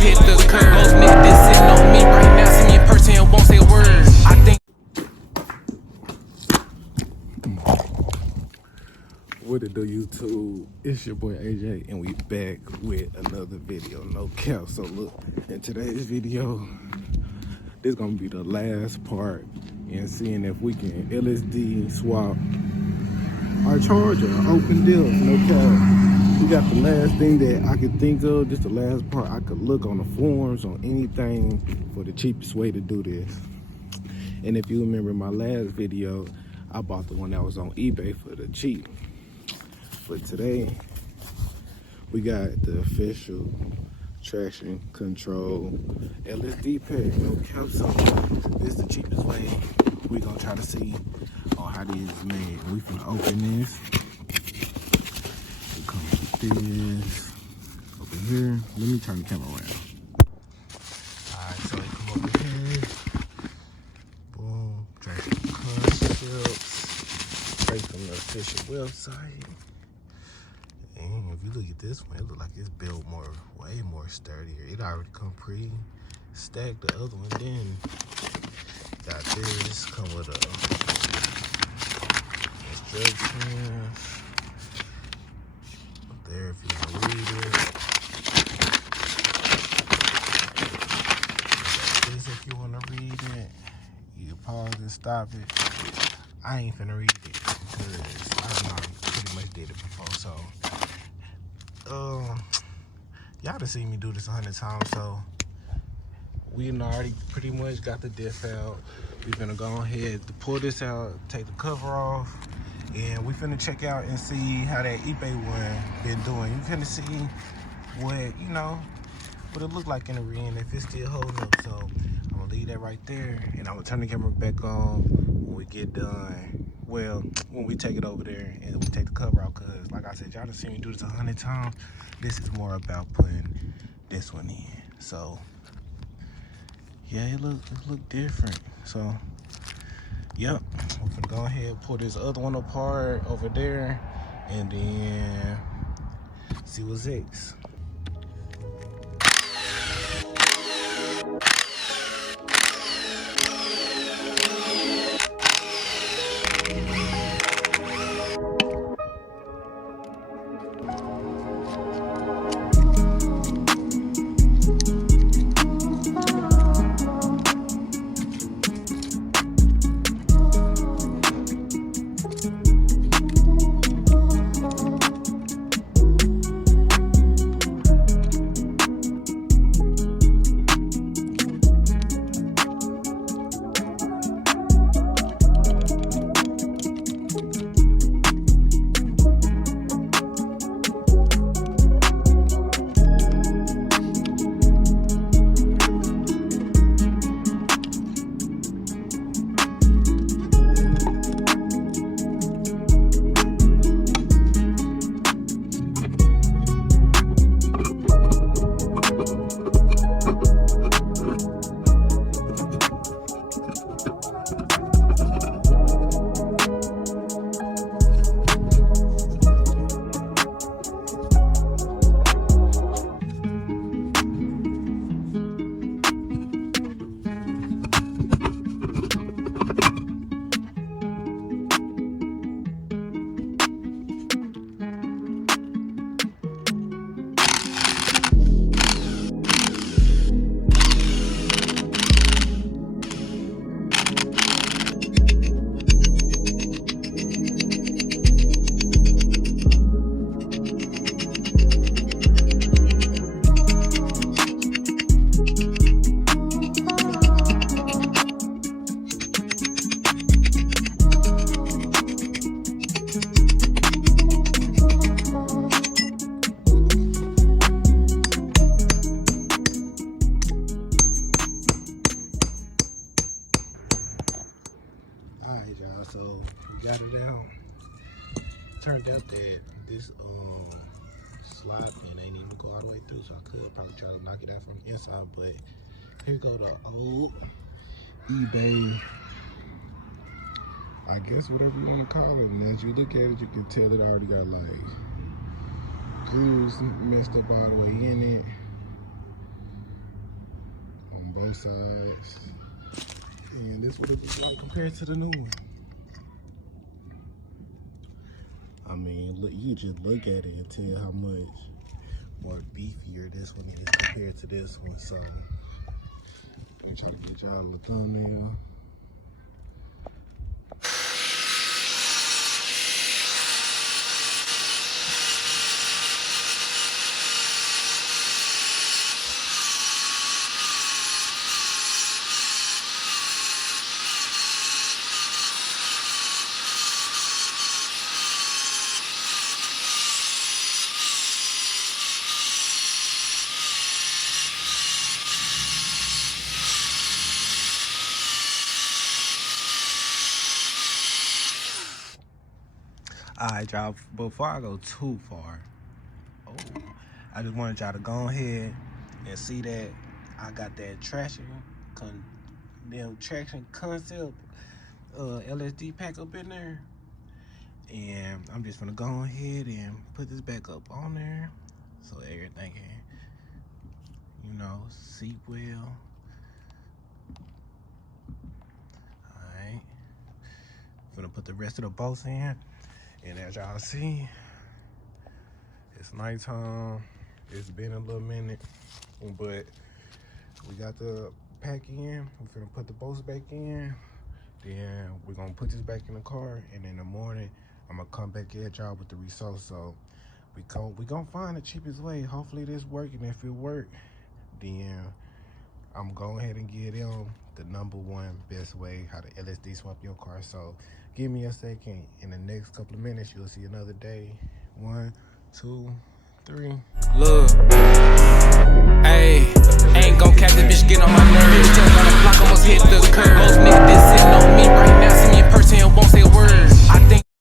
hit the curb. Most niggas been sitting on me right now. See me in person and won't say a word. I think. What it do, YouTube? It's your boy AJ, and we back with another video. No cap. So look, in today's video, this gonna be the last part in seeing if we can LSD swap our charger, open deals. No cap. We got the last thing that I could think of. Just the last part I could look on the forums, on anything for the cheapest way to do this. And if you remember my last video, I bought the one that was on eBay for the cheap. But today, we got the official traction control LSD pack, no cap. So this is the cheapest way. We gonna try to see on how these is made. We can open this. It comes with this over here. Let me turn the camera around. Alright, so it come over here. Boom, traction concepts. Straight from the official website. And if you look at this one, it look like it's built way more sturdier. It already come pre-stacked. The other one, then got this. Come with a instructions there if you want to read it. Got this if you want to read it. You can pause and stop it. I ain't finna read it because I've already pretty much did it before, so. Y'all done seen me do this 100 times, so we already pretty much got the diff out. We finna go ahead to pull this out, take the cover off, and we finna check out and see how that eBay one been doing. You finna see what, what it look like in the ring, if it's still holding up. So I'm gonna leave that right there, and I'm gonna turn the camera back on when we get done. Well, when we take it over there and we take the cover out, because like I said, y'all done seen me do this 100 times. This is more about putting this one in. So yeah, it look different. So yep, I'm gonna go ahead and pull this other one apart over there and then see what's next. So we got it out. Turned out that this slot pin ain't even go all the way through, so I could probably try to knock it out from the inside. But here go the old eBay, I guess whatever you want to call it. And as you look at it, you can tell it already got like grooves messed up all the way in it. both sides. And this would be like compared to the new one. I mean, look, you just look at it and tell how much more beefier this one is compared to this one. So let me try to get y'all a thumbnail. Alright, y'all, before I go too far, I just wanted y'all to go ahead and see that I got that traction concept LSD pack up in there. And I'm just gonna go ahead and put this back up on there so everything can, you know, seat well. Alright. Gonna put the rest of the bolts in. And as y'all see, it's nighttime. It's been a little minute, but we got the pack in. We're gonna put the bolts back in. Then we're gonna put this back in the car, and in the morning, I'm gonna come back at y'all with the results. So we gonna find the cheapest way. Hopefully this working. If it work, then I'm gonna go ahead and give them the #1 best way how to LSD swap your car. So give me a second. In the next couple of minutes, you'll see another day. 1, 2, 3.